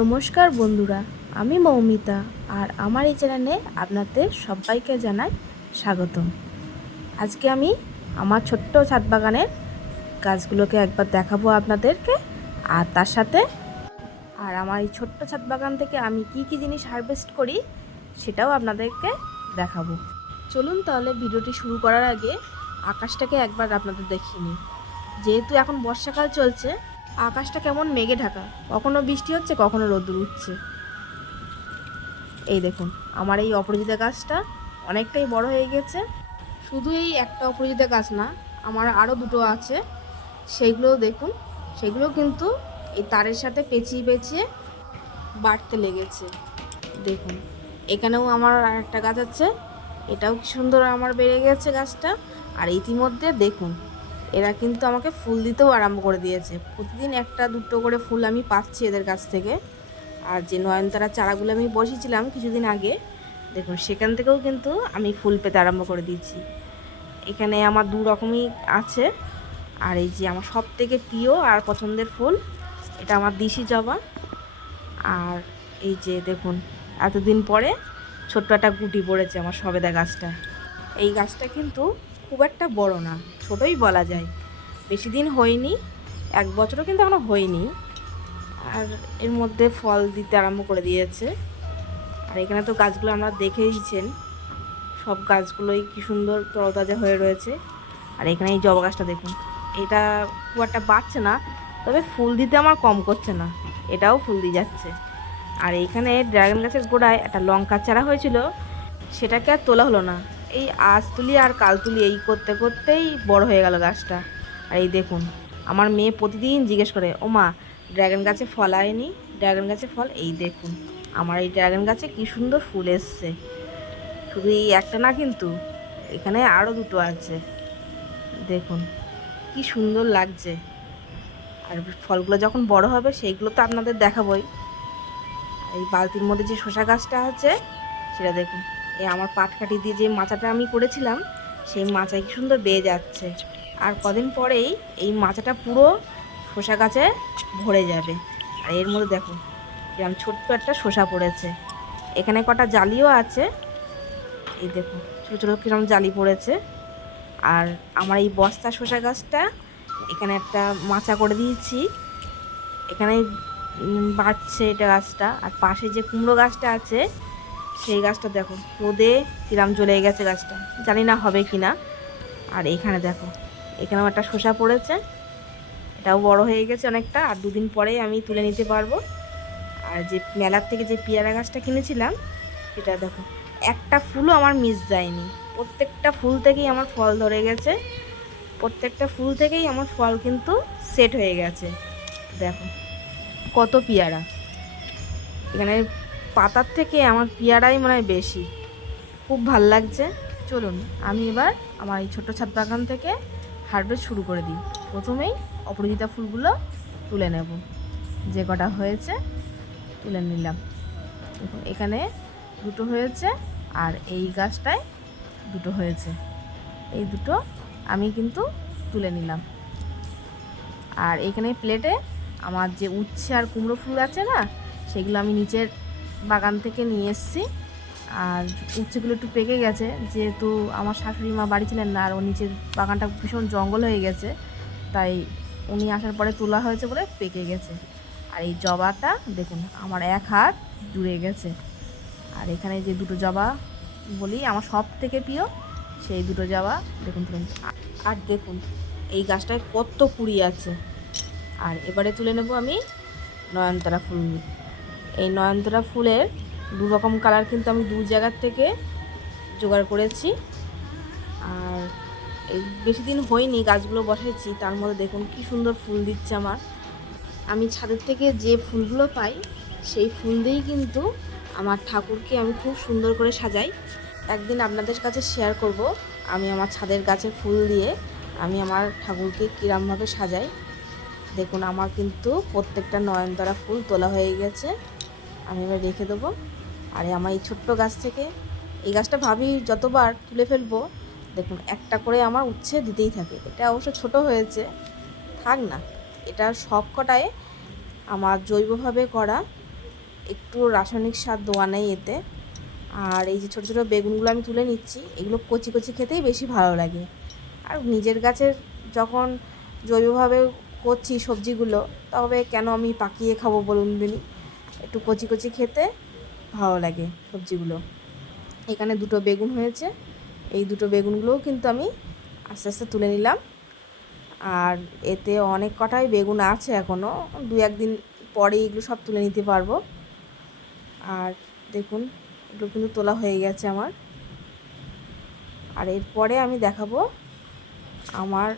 নমস্কার বন্ধুরা, আমি মৌমিতা আর আমার এই চ্যানেলে আপনাদের সবাইকে জানাই স্বাগতম। আজকে আমি আমার ছোট্ট ছাদ বাগানের গাছগুলোকে একবার দেখাবো আপনাদেরকে, আর তার সাথে আমার এই ছোট্ট ছাদ বাগান থেকে আমি কি কি জিনিস হারভেস্ট করি সেটাও আপনাদেরকে দেখাবো। চলুন তাহলে ভিডিওটি শুরু করার আগে আকাশটাকে একবার আপনাদের দেখিয়ে নিই। যেহেতু এখন বর্ষাকাল চলছে, আকাশটা কেমন মেঘে ঢাকা, কখনো বৃষ্টি হচ্ছে কখনো রোদ্দুর উঠছে। এই দেখুন, আমার এই অপরাজিতা গাছটা অনেকটাই বড় হয়ে গেছে। শুধু এই একটা অপরাজিতা গাছ না, আমার আরও দুটো আছে, সেইগুলোও দেখুন। সেগুলো কিন্তু এই তারের সাথে পেঁচিয়ে পেঁচিয়ে বাড়তে লেগেছে। দেখুন, এখানেও আমার আর একটা গাছ আছে, এটাও কি সুন্দর আমার বেড়ে গেছে গাছটা। আর ইতিমধ্যে দেখুন, এরা কিন্তু আমাকে ফুল দিতেও আরম্ভ করে দিয়েছে। প্রতিদিন একটা দুটো করে ফুল আমি পাচ্ছি এদের কাছ থেকে। আর যে নয়নতারা চারাগুলো আমি বসিয়েছিলাম কিছুদিন আগে, দেখুন সেখান থেকেও কিন্তু আমি ফুল পেতে আরম্ভ করে দিয়েছি। এখানে আমার দু রকমই আছে। আর এই যে আমার সব থেকে প্রিয় আর পছন্দের ফুল, এটা আমার দিশি জবা। আর এই যে দেখুন, এতদিন পরে ছোট্ট একটা গুটি পড়েছে আমার সবেদা গাছটা। এই গাছটা কিন্তু খুব একটা বড় না, ছোটই বলা যায়। বেশি দিন হয়নি, 1 বছরও কিন্তু এখনো হয়নি। আর এর মধ্যে ফল দিতে আরম্ভ করে দিয়েছে। আর এখানে তো গাছগুলো আমরা দেখেইছেন, সব গাছগুলোই কি সুন্দর তরতাজা হয়ে রয়েছে। আর এখানে এই জবা গাছটা দেখুন, এটা খুব একটা বাড়ছে না, তবে ফুল দিতে আমার কম করছে না, এটাও ফুল দিয়ে যাচ্ছে। আর এইখানে ড্রাগন গাছের গোড়ায় একটা লঙ্কার চারা হয়েছিল, সেটাকে আর তোলা হলো না। এই আজ তুলি আর কাল তুলি এই করতে করতেই বড় হয়ে গেল গাছটা। আর এই দেখুন, আমার মেয়ে প্রতিদিন জিজ্ঞেস করে, ও মা, ড্রাগন গাছে ফল আয়নি, ড্রাগন গাছে ফল। এই দেখুন, আমার এই ড্রাগন গাছে কি সুন্দর ফুল এসছে। শুধু এই একটা না, কিন্তু এখানে আরও দুটো আছে। দেখুন কি সুন্দর লাগছে। আর ফলগুলো যখন বড় হবে সেইগুলো তো আপনাদের দেখাবই। এই বালতির মধ্যে যে শসা গাছটা আছে, সেটা দেখুন, এই আমার পাটকাঠি দিয়ে যে মাচাটা আমি করেছিলাম, সেই মাচায় কি সুন্দর বেয়ে যাচ্ছে। আর কদিন পরেই এই মাচাটা পুরো শসা গাছে ভরে যাবে। আর এর মধ্যে দেখুন কিরম ছোট্ট একটা শসা পড়েছে। এখানে কটা জালিও আছে, এই দেখুন ছোটো ছোটো কিরম জালি পড়েছে। আর আমার এই বস্তা শসা গাছটা এখানে একটা মাচা করে দিয়েছি, এখানে বাড়ছে এটা গাছটা। আর পাশে যে কুমড়ো গাছটা আছে, সেই গাছটা দেখো রোদে কিরাম জ্বলে গেছে গাছটা, জানি না হবে কি না। আর এখানে দেখো, এখানেও একটা শসা পড়েছে, এটাও বড় হয়ে গেছে অনেকটা, আর 2 দিন পরেই আমি তুলে নিতে পারবো। আর যে মেলার থেকে যে পেয়ারা গাছটা কিনেছিলাম, সেটা দেখো একটা ফুলও আমার মিস যায়নি, প্রত্যেকটা ফুল থেকেই আমার ফল ধরে গেছে, প্রত্যেকটা ফুল থেকেই আমার ফল কিন্তু সেট হয়ে গেছে। দেখো কত পেয়ারা, এখানে পাতার থেকে আমার পেয়ারাই মনে হয় বেশি, খুব ভাল লাগছে। চলুন আমি এবার আমার এই ছোট্ট ছাদ বাগান থেকে হারভেস্ট শুরু করে দিই। প্রথমেই অপরাজিতা ফুলগুলো তুলে নেব, যে কটা হয়েছে তুলে নিলাম। দেখুন এখানে দুটো হয়েছে, আর এই গাছটায় দুটো হয়েছে, এই দুটো আমি কিন্তু তুলে নিলাম। আর এখানে প্লেটে আমার যে উচ্ছে আর কুমড়ো ফুল আছে না, সেগুলো আমি নিচের বাগান থেকে নিয়ে এসেছি। আর উচ্ছেগুলো একটু পেকে গেছে, যেহেতু আমার শাশুড়ি মা বাড়ি ছিলেন না, আর ও নিচের বাগানটা ভীষণ জঙ্গল হয়ে গেছে, তাই উনি আসার পরে তোলা হয়েছে বলে পেকে গেছে। আর এই জবাটা দেখুন আমার 1 হাত জুড়ে গেছে। আর এখানে যে দুটো জবা বলি আমার সব থেকে প্রিয়, সেই দুটো জবা দেখুন তুলুন। আর দেখুন এই গাছটায় কত কুড়ি আছে। আর এবারে তুলে নেব আমি নয়নতারা ফুল। এই নয়নতারা ফুলের 2 রকম কালার কিন্তু আমি 2 জায়গার থেকে জোগাড় করেছি। আর এই বেশি দিন হয়নি গাছগুলো বসাইছি, তার মধ্যে দেখুন কি সুন্দর ফুল দিচ্ছে আমার। আমি ছাদের থেকে যে ফুলগুলো পাই, সেই ফুল দিয়েই কিন্তু আমার ঠাকুরকে আমি খুব সুন্দর করে সাজাই। একদিন আপনাদের কাছে শেয়ার করব আমি আমার ছাদের গাছের ফুল দিয়ে আমি আমার ঠাকুরকে কীরমভাবে সাজাই। দেখুন আমার কিন্তু প্রত্যেকটা নয়নতারা ফুল তোলা হয়ে গেছে, আমি এবার রেখে দেবো। আর আমার এই ছোট্ট গাছ থেকে, এই গাছটা ভাবি যতবার তুলে ফেলবো, দেখুন একটা করে আমার উচ্ছে দিতেই থাকে। এটা অবশ্য ছোট হয়েছে, থাক না, এটা সব কটায় আমার জৈবভাবে করা একটু রাসায়নিক সার দেওয়া নেই এতে। আর এই যে ছোটো ছোটো বেগুনগুলো আমি তুলে নিচ্ছি, এগুলো কচি কচি খেতেই বেশি ভালো লাগে। আর নিজের গাছের যখন জৈবভাবে করছি সবজিগুলো, তবে কেন আমি পাকিয়ে খাবো বলুন দিনই, একটু কচি কচি খেতে ভালো লাগে সবজিগুলো। এখানে দুটো বেগুন হয়েছে, এই দুটো বেগুনগুলোও কিন্তু আমি আস্তে আস্তে তুলে নিলাম। আর এতে অনেক কটাই বেগুন আছে এখনও, 2-1 দিন পরে এগুলো সব তুলে নিতে পারবো। আর দেখুন এগুলো কিন্তু তোলা হয়ে গেছে আমার। আর এরপরে আমি দেখাবো আমার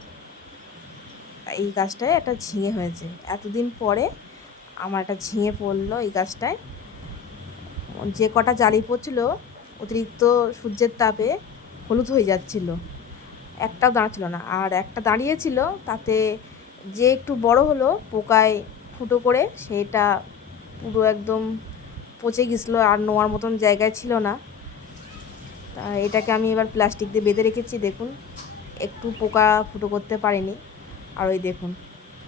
এই গাছটায় একটা ঝিঙে হয়েছে। এতদিন পরে আমার একটা ঝিঙে পড়লো এই গাছটায়। যে কটা জালি পড়ছিল অতিরিক্ত সূর্যের তাপে হলুদ হয়ে যাচ্ছিল, একটাও দাঁড়াচ্ছিল না। আর একটা দাঁড়িয়েছিল, তাতে যে একটু বড় হলো পোকায় ফুটো করে, সেটা পুরো একদম পচে গেছিলো, আর নোয়ার মতন জায়গায় ছিল না। তা এটাকে আমি এবার প্লাস্টিক দিয়ে বেঁধে রেখেছি। দেখুন একটু পোকা ফুটো করতে পারিনি। আর ওই দেখুন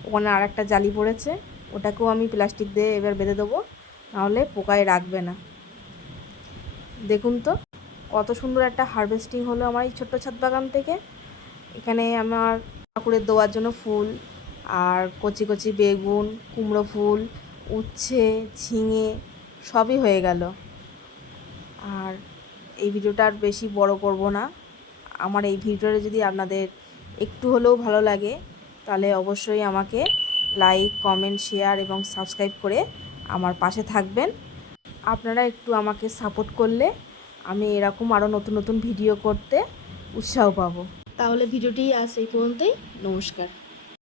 ওখানে আর একটা জালি পড়েছে, ওটাকেও আমি প্লাস্টিক দিয়ে এবার বেঁধে দেবো, নাহলে পোকায় রাখবে না। দেখুন তো কত সুন্দর একটা হারভেস্টিং হলো আমার এই ছোট্ট ছাদ বাগান থেকে। এখানে আমার ঠাকুরের দেওয়ার জন্য ফুল, আর কচি কচি বেগুন, কুমড়ো ফুল, উচ্ছে, ঝিঙে সবই হয়ে গেল। আর এই ভিডিওটা আর বেশি বড় করব না। আমার এই ভিডিওটা যদি আপনাদের একটু হলেও ভালো লাগে, তাহলে অবশ্যই আমাকে লাইক, কমেন্ট, শেয়ার এবং সাবস্ক্রাইব করে আমার পাশে থাকবেন। আপনারা একটু আমাকে সাপোর্ট করলে আমি এরকম আরও নতুন নতুন ভিডিও করতে উৎসাহ পাবো। তাহলে ভিডিওটি আজ এই পর্যন্তই। নমস্কার।